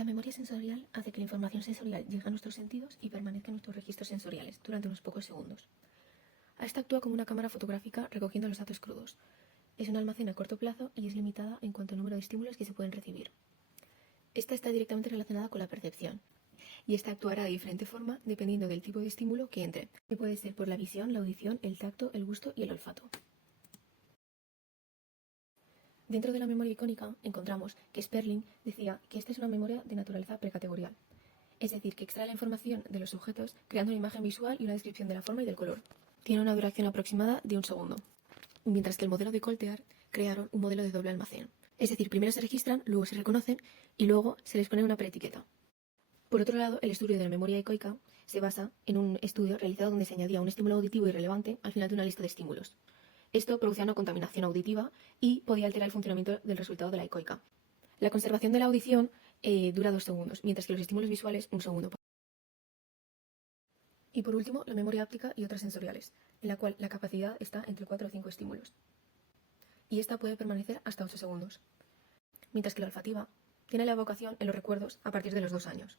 La memoria sensorial hace que la información sensorial llegue a nuestros sentidos y permanezca en nuestros registros sensoriales durante unos pocos segundos. Esta actúa como una cámara fotográfica recogiendo los datos crudos. Es un almacén a corto plazo y es limitada en cuanto al número de estímulos que se pueden recibir. Esta está directamente relacionada con la percepción, y esta actuará de diferente forma dependiendo del tipo de estímulo que entre, que puede ser por la visión, la audición, el tacto, el gusto y el olfato. Dentro de la memoria icónica encontramos que Sperling decía que esta es una memoria de naturaleza precategorial, es decir, que extrae la información de los objetos creando una imagen visual y una descripción de la forma y del color. Tiene una duración aproximada de 1 segundo, mientras que el modelo de Coltear crearon un modelo de doble almacén. Es decir, primero se registran, luego se reconocen y luego se les pone una preetiqueta. Por otro lado, el estudio de la memoria ecoica se basa en un estudio realizado donde se añadía un estímulo auditivo irrelevante al final de una lista de estímulos. Esto producía una contaminación auditiva y podía alterar el funcionamiento del resultado de la ecoica. La conservación de la audición dura 2 segundos, mientras que los estímulos visuales 1 segundo. Y por último, la memoria áptica y otras sensoriales, en la cual la capacidad está entre 4 o 5 estímulos. Y esta puede permanecer hasta 8 segundos. Mientras que la olfativa tiene la evocación en los recuerdos a partir de los 2 años.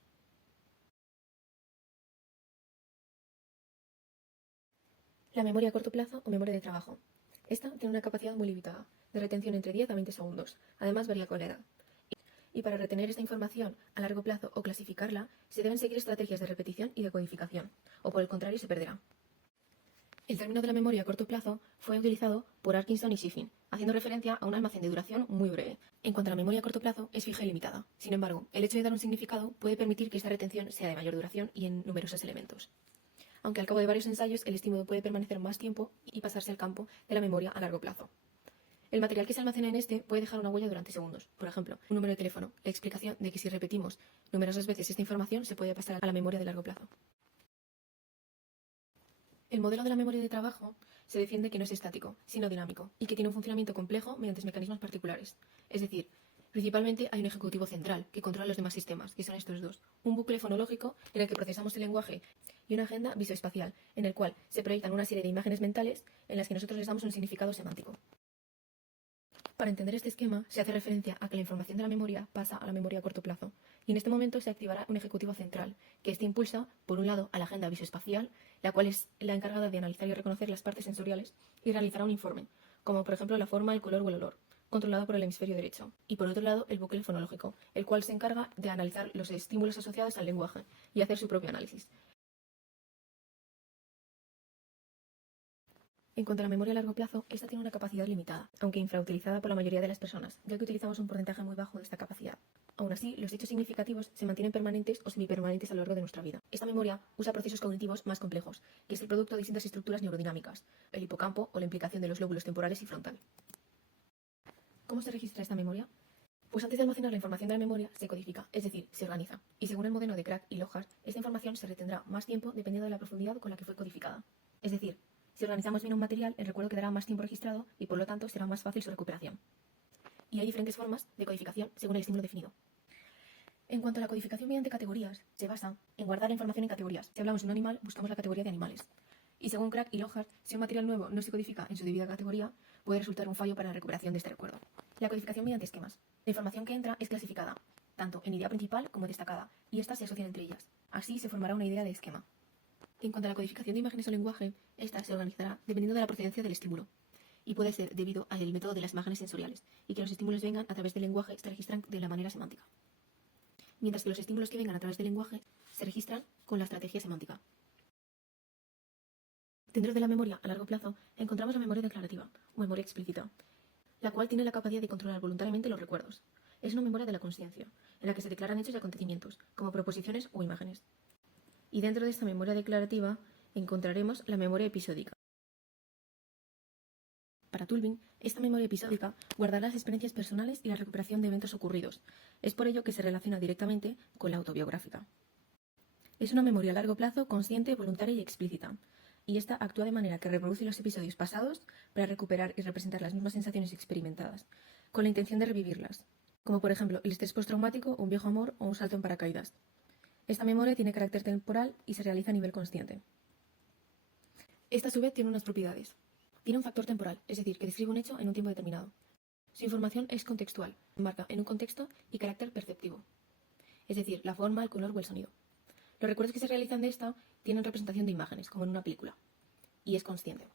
La memoria a corto plazo o memoria de trabajo. Esta tiene una capacidad muy limitada, de retención entre 10 a 20 segundos. Además varía con la edad. Y para retener esta información a largo plazo o clasificarla, se deben seguir estrategias de repetición y de codificación, o por el contrario se perderá. El término de la memoria a corto plazo fue utilizado por Atkinson y Shiffrin, haciendo referencia a un almacén de duración muy breve. En cuanto a la memoria a corto plazo, es fija y limitada. Sin embargo, el hecho de dar un significado puede permitir que esta retención sea de mayor duración y en numerosos elementos. Aunque al cabo de varios ensayos el estímulo puede permanecer más tiempo y pasarse al campo de la memoria a largo plazo. El material que se almacena en este puede dejar una huella durante segundos. Por ejemplo, un número de teléfono, la explicación de que si repetimos numerosas veces esta información se puede pasar a la memoria de largo plazo. El modelo de la memoria de trabajo se defiende que no es estático, sino dinámico, y que tiene un funcionamiento complejo mediante mecanismos particulares. Es decir, principalmente hay un ejecutivo central que controla los demás sistemas, que son estos dos. Un bucle fonológico en el que procesamos el lenguaje y una agenda visoespacial, en el cual se proyectan una serie de imágenes mentales en las que nosotros les damos un significado semántico. Para entender este esquema, se hace referencia a que la información de la memoria pasa a la memoria a corto plazo, y en este momento se activará un ejecutivo central, que este impulsa, por un lado, a la agenda visoespacial, la cual es la encargada de analizar y reconocer las partes sensoriales, y realizará un informe, como por ejemplo la forma, el color o el olor, controlado por el hemisferio derecho, y por otro lado, el bucle fonológico, el cual se encarga de analizar los estímulos asociados al lenguaje y hacer su propio análisis. En cuanto a la memoria a largo plazo, esta tiene una capacidad limitada, aunque infrautilizada por la mayoría de las personas, ya que utilizamos un porcentaje muy bajo de esta capacidad. Aún así, los hechos significativos se mantienen permanentes o semipermanentes a lo largo de nuestra vida. Esta memoria usa procesos cognitivos más complejos, que es el producto de distintas estructuras neurodinámicas, el hipocampo o la implicación de los lóbulos temporales y frontal. ¿Cómo se registra esta memoria? Pues antes de almacenar la información de la memoria, se codifica, es decir, se organiza. Y según el modelo de Crack y Lohars, esta información se retendrá más tiempo dependiendo de la profundidad con la que fue codificada. Es decir, si organizamos bien un material, el recuerdo quedará más tiempo registrado y por lo tanto será más fácil su recuperación. Y hay diferentes formas de codificación según el estímulo definido. En cuanto a la codificación mediante categorías, se basa en guardar la información en categorías. Si hablamos de un animal, buscamos la categoría de animales. Y según Crack y Lohars, si un material nuevo no se codifica en su debida categoría, puede resultar un fallo para la recuperación de este recuerdo. La codificación mediante esquemas. La información que entra es clasificada, tanto en idea principal como destacada, y estas se asocian entre ellas. Así se formará una idea de esquema. En cuanto a la codificación de imágenes o lenguaje, esta se organizará dependiendo de la procedencia del estímulo, y puede ser debido al método de las imágenes sensoriales, y que los estímulos vengan a través del lenguaje se registran de la manera semántica, mientras que los estímulos que vengan a través del lenguaje se registran con la estrategia semántica. Dentro de la memoria a largo plazo encontramos la memoria declarativa, o memoria explícita, la cual tiene la capacidad de controlar voluntariamente los recuerdos. Es una memoria de la consciencia, en la que se declaran hechos y acontecimientos, como proposiciones o imágenes. Y dentro de esta memoria declarativa encontraremos la memoria episódica. Para Tulving, esta memoria episódica guardará las experiencias personales y la recuperación de eventos ocurridos. Es por ello que se relaciona directamente con la autobiográfica. Es una memoria a largo plazo, consciente, voluntaria y explícita. Y esta actúa de manera que reproduce los episodios pasados para recuperar y representar las mismas sensaciones experimentadas, con la intención de revivirlas, como por ejemplo el estrés postraumático, un viejo amor o un salto en paracaídas. Esta memoria tiene carácter temporal y se realiza a nivel consciente. Esta a su vez tiene unas propiedades. Tiene un factor temporal, es decir, que describe un hecho en un tiempo determinado. Su información es contextual, marca en un contexto y carácter perceptivo. es decir, la forma, el color o el sonido. Los recuerdos que se realizan de esta tienen representación de imágenes, como en una película, y es consciente.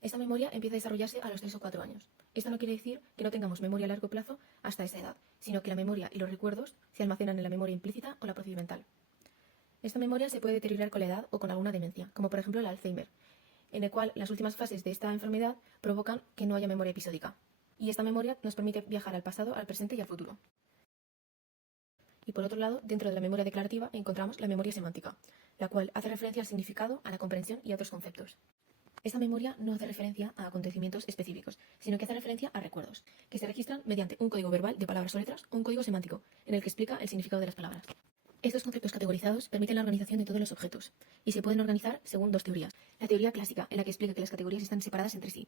Esta memoria empieza a desarrollarse a los 3 o 4 años. Esto no quiere decir que no tengamos memoria a largo plazo hasta esa edad, sino que la memoria y los recuerdos se almacenan en la memoria implícita o la procedimental. Esta memoria se puede deteriorar con la edad o con alguna demencia, como por ejemplo el Alzheimer, en el cual las últimas fases de esta enfermedad provocan que no haya memoria episódica. Y esta memoria nos permite viajar al pasado, al presente y al futuro. Y por otro lado, dentro de la memoria declarativa encontramos la memoria semántica, la cual hace referencia al significado, a la comprensión y a otros conceptos. Esta memoria no hace referencia a acontecimientos específicos, sino que hace referencia a recuerdos, que se registran mediante un código verbal de palabras o letras o un código semántico, en el que explica el significado de las palabras. Estos conceptos categorizados permiten la organización de todos los objetos, y se pueden organizar según dos teorías. La teoría clásica, en la que explica que las categorías están separadas entre sí.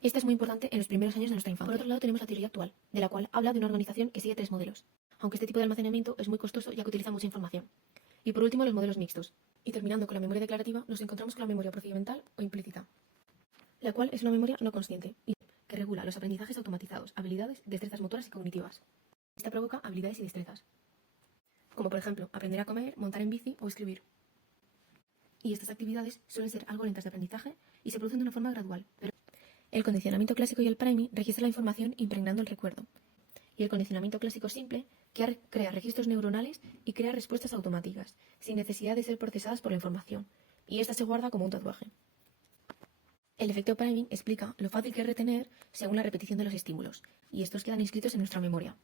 Esta es muy importante en los primeros años de nuestra infancia. Por otro lado, tenemos la teoría actual, de la cual habla de una organización que sigue 3 modelos, aunque este tipo de almacenamiento es muy costoso ya que utiliza mucha información. Y por último, los modelos mixtos. Y terminando con la memoria declarativa, nos encontramos con la memoria procedimental o implícita, la cual es una memoria no consciente y que regula los aprendizajes automatizados, habilidades, destrezas motoras y cognitivas. Esta provoca habilidades y destrezas, como por ejemplo aprender a comer, montar en bici o escribir. Y estas actividades suelen ser algo lentas de aprendizaje y se producen de una forma gradual. Pero el condicionamiento clásico y el priming registra la información impregnando el recuerdo. Y el condicionamiento clásico simple crea registros neuronales y crea respuestas automáticas, sin necesidad de ser procesadas por la información, y esta se guarda como un tatuaje. El efecto priming explica lo fácil que es retener según la repetición de los estímulos, y estos quedan inscritos en nuestra memoria.